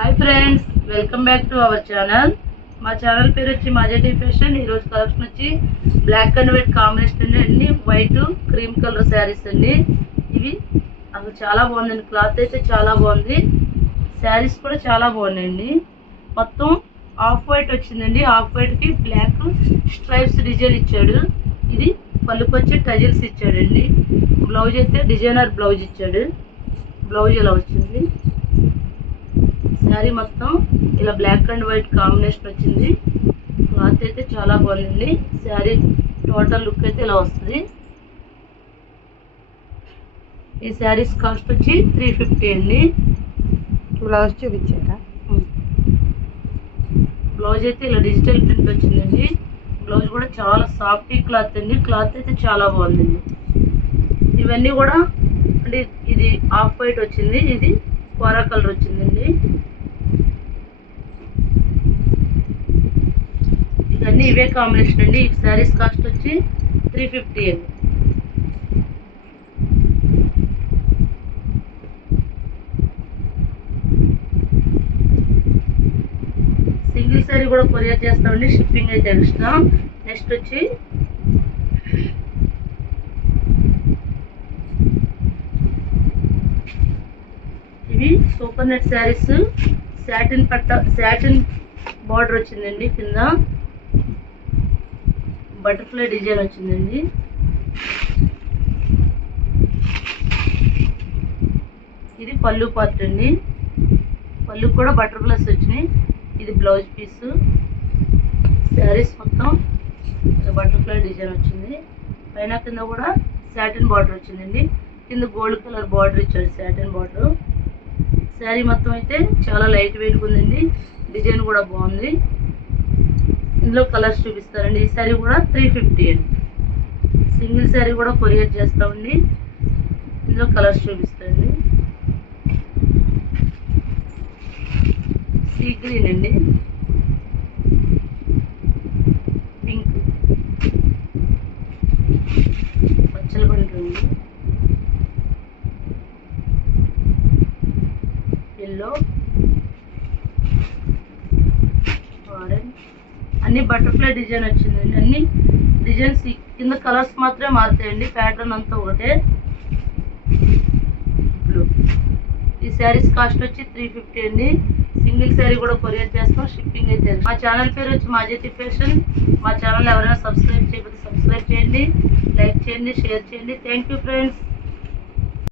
Hi friends, welcome back to our channel. మా channel పేరు వచ్చి మాజెటీ ఫ్యాషన్. ఈరోజు కలెక్షన్ వచ్చి బ్లాక్ అండ్ వైట్ కాంబినేషన్ అండి. వైట్ క్రీమ్ కలర్ శారీస్ అండి. ఇవి అసలు చాలా బాగుందండి. క్లాత్ అయితే చాలా బాగుంది. శారీస్ కూడా చాలా బాగున్నాయండి. మొత్తం ఆఫ్ వైట్ వచ్చిందండి. ఆఫ్ వైట్ కి బ్లాక్ స్ట్రైప్స్ డిజైన్ ఇచ్చాడు. ఇది పళ్ళుకి వచ్చి టజిల్స్ ఇచ్చాడండి. బ్లౌజ్ అయితే డిజైనర్ బ్లౌజ్ ఇచ్చాడు. బ్లౌజ్ ఇలా వచ్చింది. శారీ మొత్తం ఇలా బ్లాక్ అండ్ వైట్ కాంబినేషన్ వచ్చింది. క్లాత్ అయితే చాలా బాగుందండి. శారీ టోటల్ లుక్ అయితే ఇలా వస్తుంది. ఈ శారీస్ కాస్ట్ వచ్చి 350 అండి. బ్లౌజ్ చూపించారా? బ్లౌజ్ అయితే ఇలా డిజిటల్ ప్రింట్ వచ్చిందండి. బ్లౌజ్ కూడా చాలా సాఫ్ట్ క్లాత్ అండి. క్లాత్ అయితే చాలా బాగుందండి. ఇవన్నీ కూడా అంటే ఇది ఆఫ్ వైట్ వచ్చింది, ఇది కోరా కలర్ వచ్చిందండి. ఇవన్నీ ఇవే కాంబినేషన్ అండి. ఈ శారీస్ కాస్ట్ వచ్చి 350 అండి. సింగిల్ శారీ కూడా కొరియర్ చేస్తామండి. షిప్పింగ్ అయితే ఎక్స్ట్రా. నెక్స్ట్ వచ్చి ఇవి super net saris. Satin satin border వచ్చిందండి. కింద బటర్ఫ్లై డిజైన్ వచ్చిందండి. ఇది పళ్ళు పార్ట్ అండి. పళ్ళు కూడా బటర్ఫ్లైస్ వచ్చినాయి. ఇది బ్లౌజ్ పీస్. శారీస్ మొత్తం బటర్ఫ్లై డిజైన్ వచ్చింది. పైన కింద కూడా సాటిన్ బార్డర్ వచ్చిందండి. కింద గోల్డ్ కలర్ బార్డర్ ఇచ్చాడు, సాటిన్ బార్డర్. శారీ మొత్తం అయితే చాలా లైట్ వెయిట్ ఉందండి. డిజైన్ కూడా బాగుంది. ఇందులో కలర్స్ చూపిస్తారండి. ఈ శారీ కూడా 350 అండి. సింగిల్ శారీ కూడా కొరియర్ చేస్తామండి. ఇందులో కలర్స్ చూపిస్తారండి. సీ గ్రీన్ అండి, పింక్, పచ్చల బండి, ఎల్లో, ఆరెంజ్. అన్ని బటర్ఫ్లై డిజైన్ వచ్చిందండి. అన్ని డిజైన్స్ కింద కలర్స్ మాత్రమే మారుతాయండి. ప్యాటర్న్ అంతా ఒకటే. బ్లూ. ఈ శారీస్ కాస్ట్ వచ్చి 350 అండి. సింగిల్ శారీ కూడా కొరియర్ చేస్తాం. షిప్పింగ్ అయితే. మా ఛానల్ పేరు వచ్చి మాజెటీ ఫ్యాషన్. మా ఛానల్ ఎవరైనా సబ్స్క్రైబ్ చేయకపోతే సబ్స్క్రైబ్ చేయండి, లైక్ చేయండి, షేర్ చేయండి. Thank you friends.